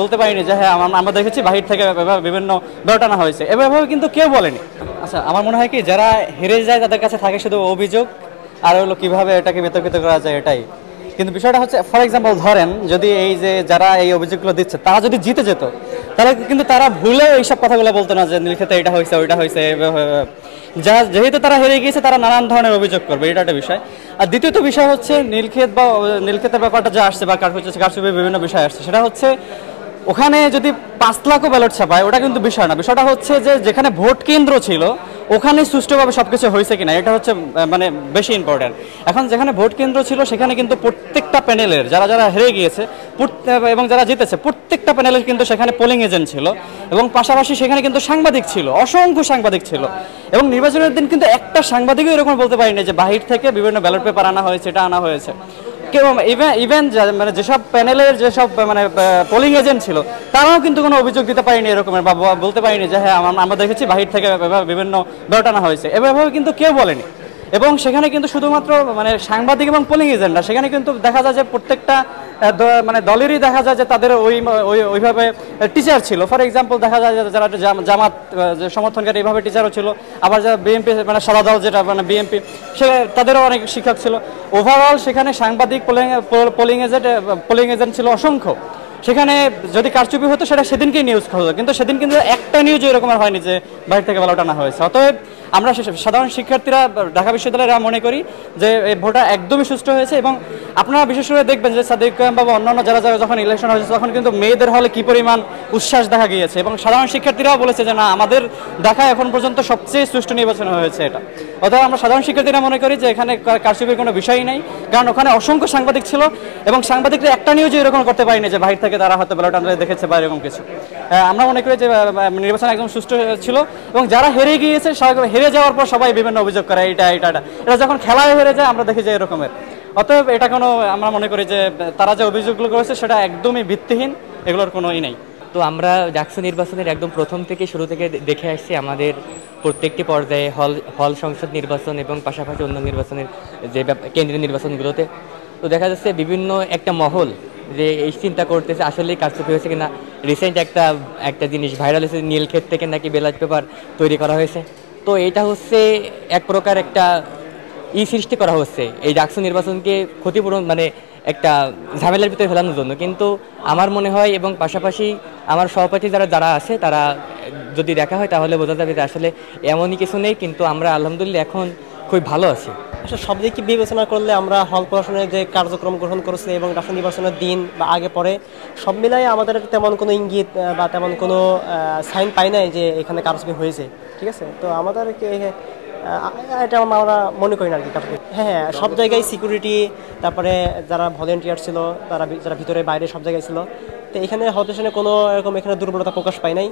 বলতে পারিনি যে হ্যাঁ আমরা দেখেছি বাহির থেকে বিভিন্ন বেরোটানো হয়েছে, এভাবে কিন্তু কেউ বলেনি। আচ্ছা, আমার মনে হয় কি যারা হেরে যায় তাদের কাছে থাকে শুধু অভিযোগ আর হলো কিভাবে এটাকে বিতর্কিত করা যায়, এটাই। কিন্তু বিষয়টা হচ্ছে, ফর এক্সাম্পল ধরেন যদি এই যে যারা এই অভিযোগগুলো দিচ্ছে তারা যদি জিতে যেত, তাহলে কিন্তু তারা ভুলে এইসব কথাগুলো বলতো না যে নীলক্ষেতে এটা হয়েছে ওইটা হয়েছে। যেহেতু তারা হেরে গিয়েছে তারা নানান ধরনের অভিযোগ করবে, এটা একটা বিষয়। আর দ্বিতীয়ত বিষয় হচ্ছে নীলক্ষেতের ব্যাপারটা যা আসছে বা কারচুপির বিভিন্ন বিষয় আসছে, সেটা হচ্ছে ওখানে যদি 5 লাখও ব্যালট ছাপায় ওটা কিন্তু বিষয় না। বিষয়টা হচ্ছে যে যেখানে ভোট কেন্দ্র ছিল ওখানে সুষ্ঠুভাবে সবকিছু হয়েছে কিনা, এটা হচ্ছে মানে বেশি ইম্পর্টেন্ট। এখন যেখানে ভোট কেন্দ্র ছিল সেখানে কিন্তু প্রত্যেকটা প্যানেলের যারা হেরে গিয়েছে এবং যারা জিতেছে প্রত্যেকটা প্যানেলের কিন্তু সেখানে পোলিং এজেন্ট ছিল, এবং পাশাপাশি সেখানে কিন্তু সাংবাদিক ছিল, অসংখ্য সাংবাদিক ছিল। এবং নির্বাচনের দিন কিন্তু একটা সাংবাদিকও এরকম বলতে পারিনি যে বাহির থেকে বিভিন্ন ব্যালট পেপার আনা হয়েছে, এটা আনা হয়েছে। কেউ ইভেন মানে যেসব প্যানেলের যেসব মানে পোলিং এজেন্ট ছিল তারাও কিন্তু কোনো অভিযোগ দিতে পারেনি এরকমের, বা বলতে পারিনি যে হ্যাঁ আমরা দেখেছি বাহির থেকে বিভিন্ন ব্যালট আনা হয়েছে, এভাবে কিন্তু কেউ বলেনি। এবং সেখানে কিন্তু শুধুমাত্র মানে সাংবাদিক এবং পোলিং এজেন্ট না, সেখানে কিন্তু দেখা যায় যে প্রত্যেকটা মানে দলেরই দেখা যায় যে তাদের ওইভাবে টিচার ছিল। ফর এক্সাম্পল দেখা যায় যারা জামাত সমর্থনকারী এইভাবে টিচারও ছিল, আবার যারা বিএনপি মানে সাদা দল যেটা মানে বিএনপি, তাদেরও অনেক শিক্ষক ছিল। ওভারঅল সেখানে সাংবাদিক পোলিং এজেন্ট ছিল অসংখ্য। সেখানে যদি কারচুপি হতো সেটা সেদিনকেই নিউজ হতো, কিন্তু সেদিন কিন্তু একটা নিউজ এরকম আর হয়নি যে বাইরে থেকে ব্যালট আনা হয়েছে। অতএব আমরা সাধারণ শিক্ষার্থীরা ঢাকা বিশ্ববিদ্যালয়ের মনে করি যে এই ভোটটা একদমই সুষ্ঠু হয়েছে। এবং আপনারা বিশেষ করে দেখবেন যে সাদিক কায়েম বা অন্যান্য যারা যখন ইলেকশন হয়েছে তখন কিন্তু মেয়েদের হলে কি পরিমাণ উচ্ছ্বাস দেখা গিয়েছে, এবং সাধারণ শিক্ষার্থীরাও বলেছে যে না, আমাদের দেখা এখন পর্যন্ত সবচেয়ে সুষ্ঠু নির্বাচন হয়েছে এটা। অতএব আমরা সাধারণ শিক্ষার্থীরা মনে করি যে এখানে কারচুপির কোনো বিষয়ই নেই, কারণ ওখানে অসংখ্য সাংবাদিক ছিল এবং সাংবাদিকরা একটা নিউজ এরকম করতে পারেনি যে বাইরে থেকে তারা হয়তো ব্যালট আনতে দেখেছে বা এরকম কিছু। আমরা মনে করি যে নির্বাচন একদম সুষ্ঠু ছিল। এবং যারা হেরে গিয়েছে হেরে যাওয়ার পর সবাই বিভিন্ন অভিযোগ করে এটা যখন খেলায় হেরে যায় আমরা দেখি যে এরকমের। অতএব এটা কোনো, আমরা মনে করি যে তারা যে অভিযোগগুলো করেছে সেটা একদমই ভিত্তিহীন, এগুলোর কোনোই নেই। তো আমরা ডাকসু নির্বাচনের একদম প্রথম থেকে শুরু থেকে দেখে আসছি আমাদের প্রত্যেকটি পর্যায়ে হল সংসদ নির্বাচন এবং পাশাপাশি অন্য নির্বাচনের যে কেন্দ্রীয় নির্বাচনগুলোতে। তো দেখা যাচ্ছে বিভিন্ন একটা মহল যে এই চিন্তা করতেছে আসলে কারচুপি হয়েছে কিনা। রিসেন্ট একটা জিনিস ভাইরাল হয়েছে, নীলক্ষেত থেকে নাকি ব্যালট পেপার তৈরি করা হয়েছে। তো এটা হচ্ছে এক প্রকার একটা সৃষ্টি করা হচ্ছে এই ডাকসু নির্বাচনকে ক্ষতিপূরণ মানে একটা ঝামেলার ভিতরে ফেলানোর জন্য। কিন্তু আমার মনে হয় এবং পাশাপাশি আমার সহপাঠী যারা আছে তারা যদি দেখা হয় তাহলে বোঝা যাবে যে আসলে এমনই কিছু নেই, কিন্তু আমরা আলহামদুলিল্লাহ এখন খুব ভালো আছি। আসলে সব দিকে বিবেচনা করলে আমরা হল প্রশাসনের যে কার্যক্রম গ্রহণ করেছে এবং ডাকসু নির্বাচনের দিন বা আগে পরে সব মিলাই আমাদের তেমন কোনো ইঙ্গিত বা তেমন কোনো সাইন পাই নাই যে এখানে কারচুপি হয়েছে। ঠিক আছে, তো আমাদেরকে এটা আমরা মনে করি না আর কি। হ্যাঁ, সব জায়গায় সিকিউরিটি, তারপরে যারা ভলেন্টিয়ার ছিল যারা ভিতরে বাইরে সব জায়গায় ছিল। তো এখানে হয়তো কোনো এরকম এখানে দুর্বলতা প্রকাশ পায় নাই।